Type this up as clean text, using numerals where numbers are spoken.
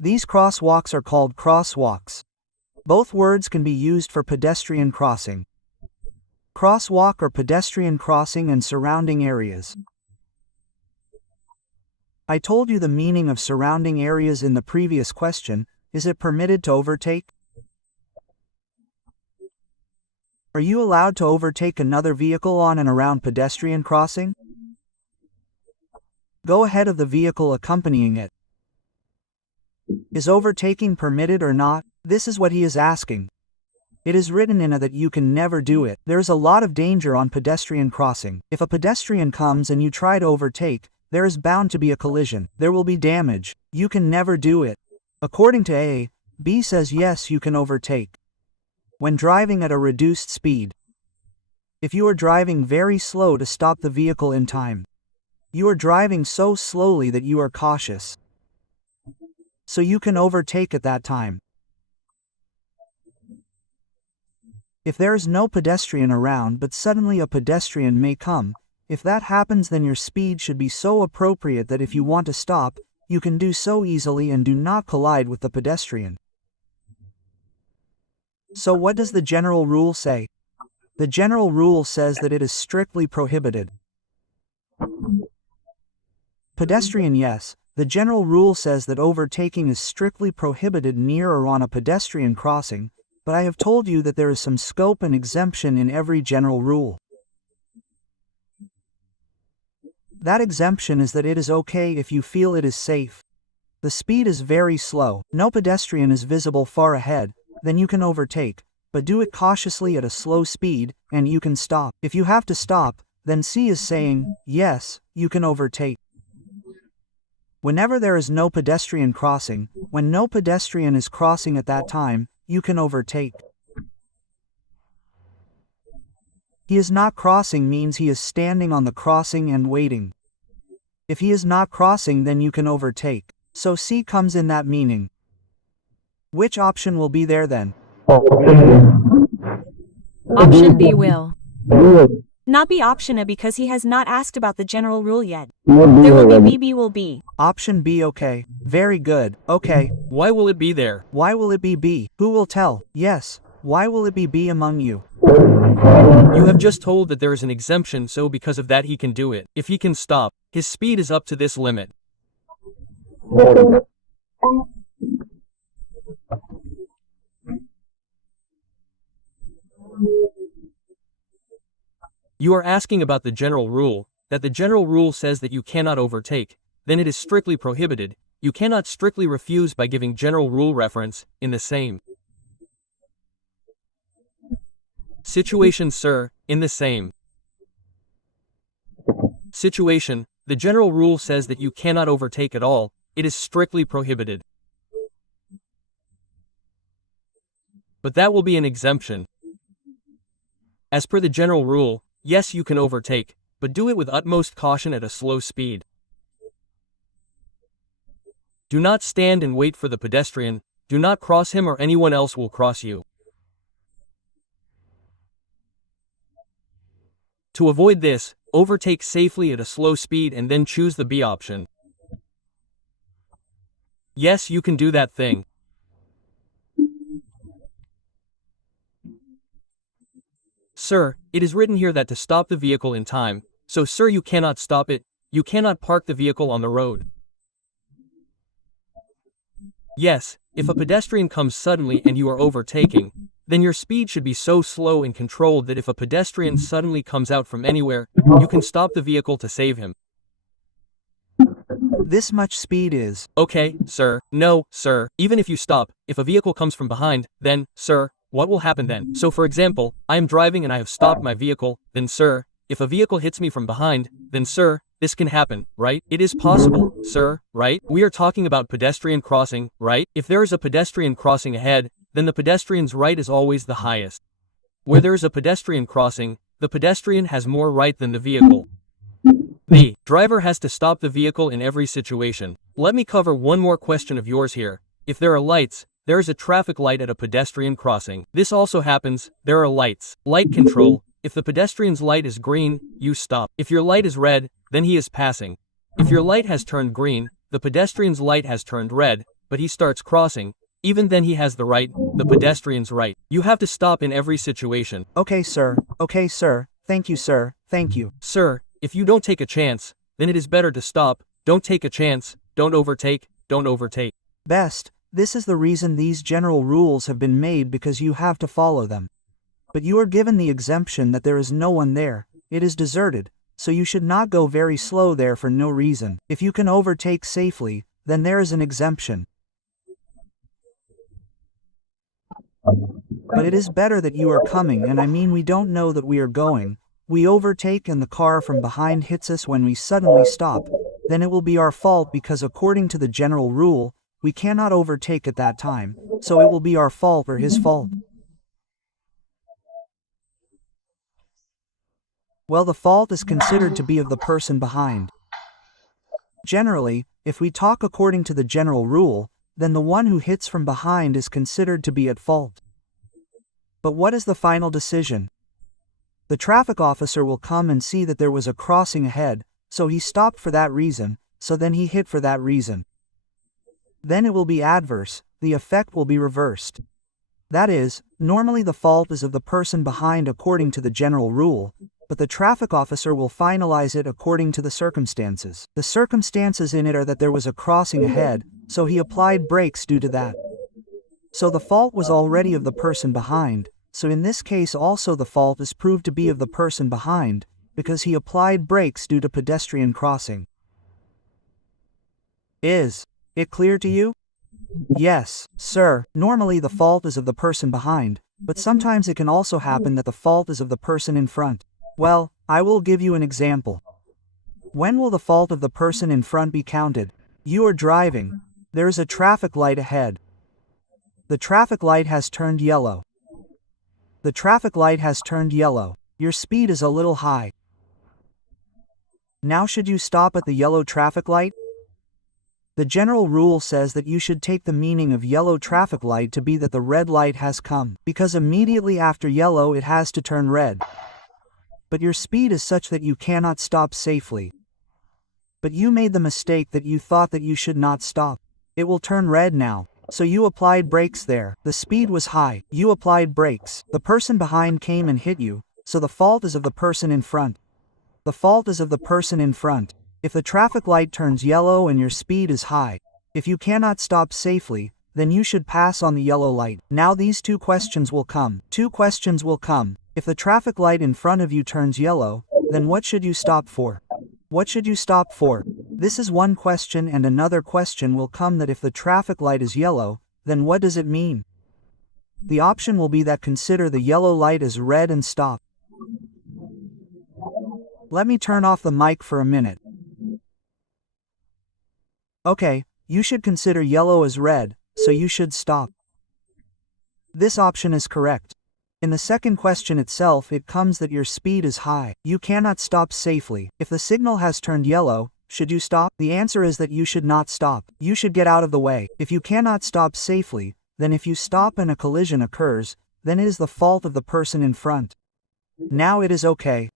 These crosswalks are called crosswalks. Both words can be used for pedestrian crossing. Crosswalk or pedestrian crossing and surrounding areas. I told you the meaning of surrounding areas in the previous question. Is it permitted to overtake? Are you allowed to overtake another vehicle on and around pedestrian crossing? Go ahead of the vehicle accompanying it. Is overtaking permitted or not? This is what he is asking. It is written in a that you can never do it. There is a lot of danger on pedestrian crossing. If a pedestrian comes and you try to overtake, there is bound to be a collision. There will be damage. You can never do it. According to A, B says yes, you can overtake. When driving at a reduced speed. If you are driving very slow to stop the vehicle in time. You are driving so slowly that you are cautious. So you can overtake at that time. If there is no pedestrian around but suddenly a pedestrian may come, if that happens then your speed should be so appropriate that if you want to stop, you can do so easily and do not collide with the pedestrian. So what does the general rule say? The general rule says that it is strictly prohibited. Pedestrian, yes. The general rule says that overtaking is strictly prohibited near or on a pedestrian crossing, but I have told you that there is some scope and exemption in every general rule. That exemption is that it is okay if you feel it is safe. The speed is very slow, no pedestrian is visible far ahead, then you can overtake, but do it cautiously at a slow speed, and you can stop. If you have to stop, then C is saying, yes, you can overtake. Whenever there is no pedestrian crossing, when no pedestrian is crossing at that time, you can overtake. He is not crossing means he is standing on the crossing and waiting. If he is not crossing, then you can overtake. So C comes in that meaning. Which option will be there then? Option B will not be option A because he has not asked about the general rule yet. There will be B will be. Option B, okay. Very good. Okay. Why will it be there? Why will it be B? Who will tell? Yes. Why will it be B among you? You have just told that there is an exemption, so because of that he can do it. If he can stop, his speed is up to this limit. You are asking about the general rule, that the general rule says that you cannot overtake, then it is strictly prohibited. You cannot strictly refuse by giving general rule reference, in the same situation, sir, in the same situation, the general rule says that you cannot overtake at all, it is strictly prohibited. But that will be an exemption. As per the general rule, yes, you can overtake, but do it with utmost caution at a slow speed. Do not stand and wait for the pedestrian, do not cross him or anyone else will cross you. To avoid this, overtake safely at a slow speed and then choose the B option. Yes, you can do that thing. Sir, it is written here that to stop the vehicle in time, so sir, you cannot stop it, you cannot park the vehicle on the road. Yes, if a pedestrian comes suddenly and you are overtaking, then your speed should be so slow and controlled that if a pedestrian suddenly comes out from anywhere, you can stop the vehicle to save him. This much speed is okay, sir. No, sir. Even if you stop, if a vehicle comes from behind, then, sir, what will happen then? So for example, I am driving and I have stopped my vehicle, then sir, if a vehicle hits me from behind, then sir, this can happen, right? It is possible, sir, right? We are talking about pedestrian crossing, right? If there is a pedestrian crossing ahead, then the pedestrian's right is always the highest. Where there is a pedestrian crossing, the pedestrian has more right than the vehicle. The driver has to stop the vehicle in every situation. Let me cover one more question of yours here. If there are lights, there is a traffic light at a pedestrian crossing. This also happens, there are lights. Light control. If the pedestrian's light is green, you stop. If your light is red, then he is passing. If your light has turned green, the pedestrian's light has turned red, but he starts crossing. Even then he has the right, the pedestrian's right. You have to stop in every situation. Okay, sir. Okay, sir. Thank you, sir. Thank you. Sir, if you don't take a chance, then it is better to stop. Don't take a chance. Don't overtake. Don't overtake. Best, this is the reason these general rules have been made, because you have to follow them. But you are given the exemption that there is no one there. It is deserted, so you should not go very slow there for no reason. If you can overtake safely, then there is an exemption. But it is better that you are coming, and I mean we don't know that we are going. We overtake and the car from behind hits us when we suddenly stop, then it will be our fault, because according to the general rule, we cannot overtake at that time, so it will be our fault or his fault. Well, the fault is considered to be of the person behind. Generally, if we talk according to the general rule, then the one who hits from behind is considered to be at fault. But what is the final decision? The traffic officer will come and see that there was a crossing ahead, so he stopped for that reason, so then he hit for that reason. Then it will be adverse, the effect will be reversed. That is, normally the fault is of the person behind according to the general rule, but the traffic officer will finalize it according to the circumstances. The circumstances in it are that there was a crossing ahead, so he applied brakes due to that. So the fault was already of the person behind, so in this case also the fault is proved to be of the person behind, because he applied brakes due to pedestrian crossing. Is it clear to you? Yes, sir. Normally the fault is of the person behind, but sometimes it can also happen that the fault is of the person in front. Well, I will give you an example. When will the fault of the person in front be counted? You are driving. There is a traffic light ahead. The traffic light has turned yellow. The traffic light has turned yellow. Your speed is a little high. Now should you stop at the yellow traffic light? The general rule says that you should take the meaning of yellow traffic light to be that the red light has come, because immediately after yellow it has to turn red. But your speed is such that you cannot stop safely. But you made the mistake that you thought that you should not stop. It will turn red now. So you applied brakes there. The speed was high. You applied brakes. The person behind came and hit you, so the fault is of the person in front. The fault is of the person in front. If the traffic light turns yellow and your speed is high, if you cannot stop safely, then you should pass on the yellow light. Now these two questions will come. Two questions will come. If the traffic light in front of you turns yellow, then what should you stop for? What should you stop for? This is one question, and another question will come that if the traffic light is yellow, then what does it mean? The option will be that consider the yellow light as red and stop. Let me turn off the mic for a minute. Okay, you should consider yellow as red, so you should stop. This option is correct. In the second question itself it comes that your speed is high. You cannot stop safely. If the signal has turned yellow, should you stop? The answer is that you should not stop. You should get out of the way. If you cannot stop safely, then if you stop and a collision occurs, then it is the fault of the person in front. Now it is okay.